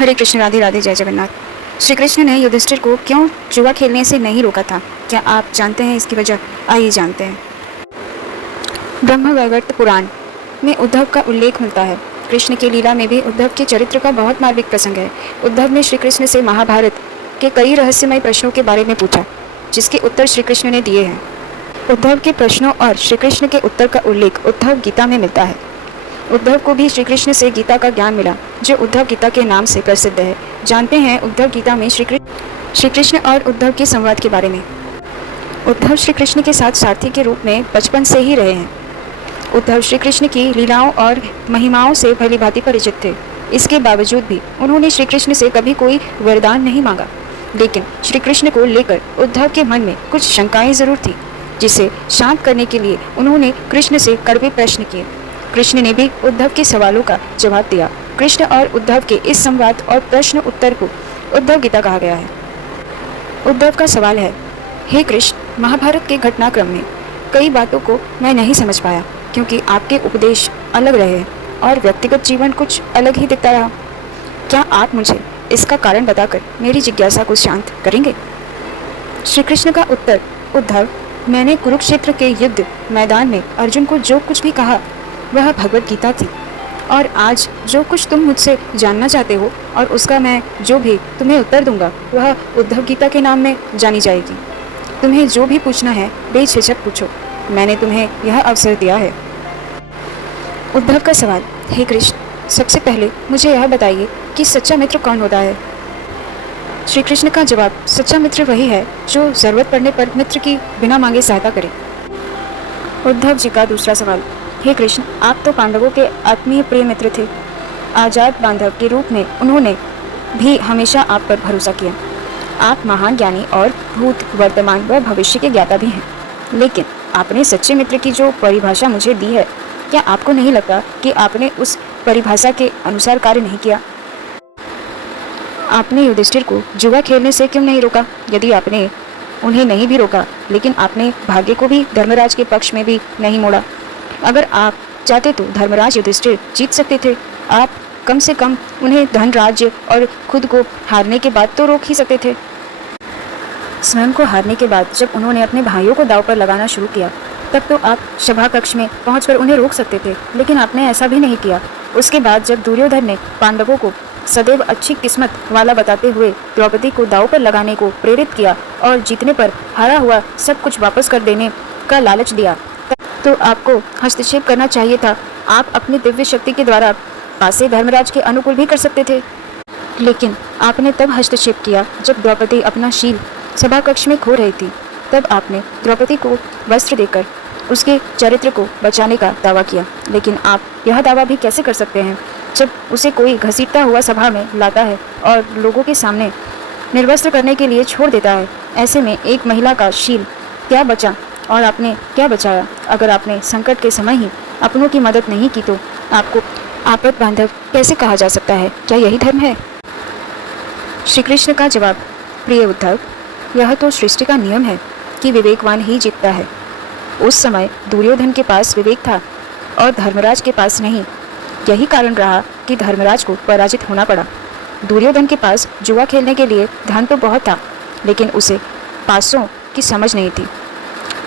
हरे कृष्ण, राधे राधे, जय जगन्नाथ। श्री कृष्ण ने युधिष्ठिर को क्यों जुआ खेलने से नहीं रोका था? क्या आप जानते हैं इसकी वजह? आइए जानते हैं। ब्रह्मवैवर्त पुराण में उद्धव का उल्लेख मिलता है। कृष्ण की लीला में भी उद्धव के चरित्र का बहुत मार्मिक प्रसंग है। उद्धव ने श्री कृष्ण से महाभारत के कई रहस्यमय प्रश्नों के बारे में पूछा, जिसके उत्तर श्री कृष्ण ने दिए हैं। उद्धव के प्रश्नों और श्री कृष्ण के उत्तर का उल्लेख उद्धव गीता में मिलता है। उद्धव को भी श्री कृष्ण से गीता का ज्ञान मिला, जो उद्धव गीता के नाम से प्रसिद्ध है। जानते हैं उद्धव गीता में श्री कृष्ण और उद्धव के संवाद के बारे में। उद्धव श्री कृष्ण के साथ सारथी के रूप में बचपन से ही रहे हैं। उद्धव श्री कृष्ण की लीलाओं और महिमाओं से भली भांति परिचित थे। इसके बावजूद भी उन्होंने श्री कृष्ण से कभी कोई वरदान नहीं मांगा। लेकिन श्री कृष्ण को लेकर उद्धव के मन में कुछ शंकाएं जरूर थी, जिसे शांत करने के लिए उन्होंने कृष्ण से कड़वे प्रश्न किए। कृष्ण ने भी उद्धव के सवालों का जवाब दिया। कृष्ण और उद्धव के इस संवाद और प्रश्न उत्तर को उद्धव गीता कहा गया है। उद्धव का सवाल है, हे कृष्ण, महाभारत के घटनाक्रम में कई बातों को मैं नहीं समझ पाया, क्योंकि आपके उपदेश अलग रहे और व्यक्तिगत जीवन कुछ अलग ही दिखता रहा। क्या आप मुझे इसका कारण बताकर मेरी जिज्ञासा को शांत करेंगे? श्री कृष्ण का उत्तर, उद्धव, मैंने कुरुक्षेत्र के युद्ध मैदान में अर्जुन को जो कुछ भी कहा वह भगवत गीता थी, और आज जो कुछ तुम मुझसे जानना चाहते हो और उसका मैं जो भी तुम्हें उत्तर दूंगा वह उद्धव गीता के नाम में जानी जाएगी। तुम्हें जो भी पूछना है बेझिझक पूछो, मैंने तुम्हें यह अवसर दिया है। उद्धव का सवाल, हे कृष्ण, सबसे पहले मुझे यह बताइए कि सच्चा मित्र कौन होता है? श्री कृष्ण का जवाब, सच्चा मित्र वही है जो जरूरत पड़ने पर मित्र की बिना मांगे सहायता करे। उद्धव जी का दूसरा सवाल, हे कृष्ण, आप तो पांडवों के आत्मीय प्रिय मित्र थे। आजाद बांधव के रूप में उन्होंने भी हमेशा आप पर भरोसा किया। आप महान ज्ञानी और भूत, वर्तमान व भविष्य के ज्ञाता भी हैं। लेकिन आपने सच्चे मित्र की जो परिभाषा मुझे दी है, क्या आपको नहीं लगता कि आपने उस परिभाषा के अनुसार कार्य नहीं किया? आपने युधिष्ठिर को जुआ खेलने से क्यों नहीं रोका? यदि आपने उन्हें नहीं भी रोका, लेकिन आपने भाग्य को भी धर्मराज के पक्ष में भी नहीं मोड़ा। अगर आप चाहते तो धर्मराज युधिष्ठिर जीत सकते थे। आप कम से कम उन्हें धन, राज्य और खुद को हारने के बाद तो रोक ही सकते थे। स्वयं को हारने के बाद जब उन्होंने अपने भाइयों को दांव पर लगाना शुरू किया, तब तो आप सभा कक्ष में पहुंचकर उन्हें रोक सकते थे, लेकिन आपने ऐसा भी नहीं किया। उसके बाद जब दुर्योधन ने पांडवों को सदैव अच्छी किस्मत वाला बताते हुए द्रौपदी को दांव पर लगाने को प्रेरित किया और जीतने पर हारा हुआ सब कुछ वापस कर देने का लालच दिया, तो आपको हस्तक्षेप करना चाहिए था। आप अपनी दिव्य शक्ति के द्वारा पासे धर्मराज के अनुकूल भी कर सकते थे। लेकिन आपने तब हस्तक्षेप किया जब द्रौपदी अपना शील सभा कक्ष में खो रही थी। तब आपने द्रौपदी को वस्त्र देकर उसके चरित्र को बचाने का दावा किया। लेकिन आप यह दावा भी कैसे कर सकते हैं जब उसे कोई घसीटता हुआ सभा में लाता है और लोगों के सामने निर्वस्त्र करने के लिए छोड़ देता है? ऐसे में एक महिला का शील क्या बचा और आपने क्या बचाया? अगर आपने संकट के समय ही अपनों की मदद नहीं की तो आपको आपद बांधव कैसे कहा जा सकता है? क्या यही धर्म है? श्री कृष्ण का जवाब, प्रिय उद्धव, यह तो सृष्टि का नियम है कि विवेकवान ही जीतता है। उस समय दुर्योधन के पास विवेक था और धर्मराज के पास नहीं। यही कारण रहा कि धर्मराज को पराजित होना पड़ा। दुर्योधन के पास जुआ खेलने के लिए धन तो बहुत था, लेकिन उसे पासों की समझ नहीं थी।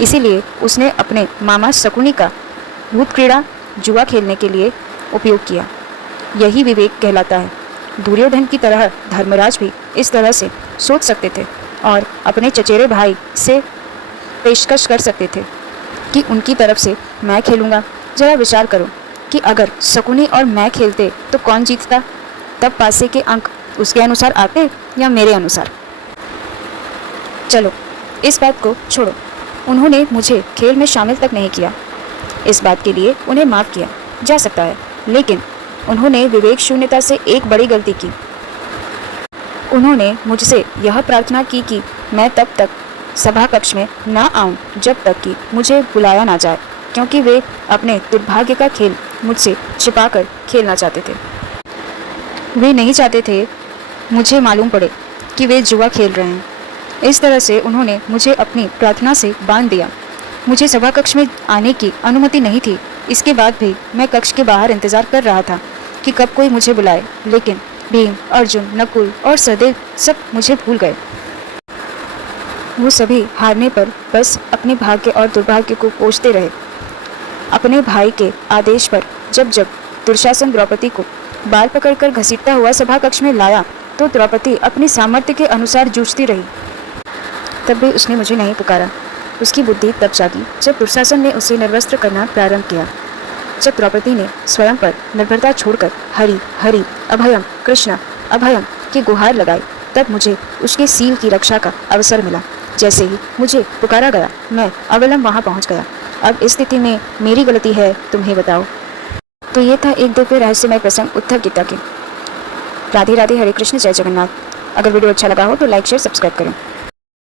इसीलिए उसने अपने मामा शकुनी का भूत क्रीड़ा जुआ खेलने के लिए उपयोग किया। यही विवेक कहलाता है। दुर्योधन की तरह धर्मराज भी इस तरह से सोच सकते थे और अपने चचेरे भाई से पेशकश कर सकते थे कि उनकी तरफ से मैं खेलूंगा। जरा विचार करो कि अगर शकुनी और मैं खेलते तो कौन जीतता? तब पासे के अंक उसके अनुसार आते या मेरे अनुसार? चलो इस बात को छोड़ो। उन्होंने मुझे खेल में शामिल तक नहीं किया। इस बात के लिए उन्हें माफ़ किया जा सकता है, लेकिन उन्होंने विवेक शून्यता से एक बड़ी गलती की। उन्होंने मुझसे यह प्रार्थना की कि मैं तब तक सभा कक्ष में ना आऊं जब तक कि मुझे बुलाया ना जाए, क्योंकि वे अपने दुर्भाग्य का खेल मुझसे छिपाकर खेलना चाहते थे। वे नहीं चाहते थे मुझे मालूम पड़े कि वे जुआ खेल रहे हैं। इस तरह से उन्होंने मुझे अपनी प्रार्थना से बांध दिया। मुझे सभा कक्ष में आने की अनुमति नहीं थी। इसके बाद भी मैं कक्ष के बाहर इंतजार कर रहा था कि कब कोई मुझे बुलाए, लेकिन भीम, अर्जुन, नकुल और सहदेव सब मुझे भूल गए। वो सभी हारने पर बस अपने भाग्य और दुर्भाग्य को कोसते रहे। अपने भाई के आदेश पर जब जब दुशासन द्रौपदी को बाल पकड़कर घसीटता हुआ सभा कक्ष में लाया तो द्रौपदी अपनी सामर्थ्य के अनुसार जूझती रही। तब भी उसने मुझे नहीं पुकारा। उसकी बुद्धि तब जागी जब दुशासन ने उसे निर्वस्त्र करना प्रारंभ किया। जब द्रौपदी ने स्वयं पर निर्भरता छोड़कर हरि हरि अभयम कृष्ण अभयम की गुहार लगाई तब मुझे उसके सील की रक्षा का अवसर मिला। जैसे ही मुझे पुकारा गया मैं अवलंब वहां पहुंच गया। अब इस स्थिति में मेरी गलती है, तुम्हें बताओ। तो ये था एक दिव्य रहस्यमय प्रसंग उद्धव गीता के। राधे राधे, हरे कृष्ण, जय जगन्नाथ। अगर वीडियो अच्छा लगा हो तो लाइक शेयर सब्सक्राइब करें।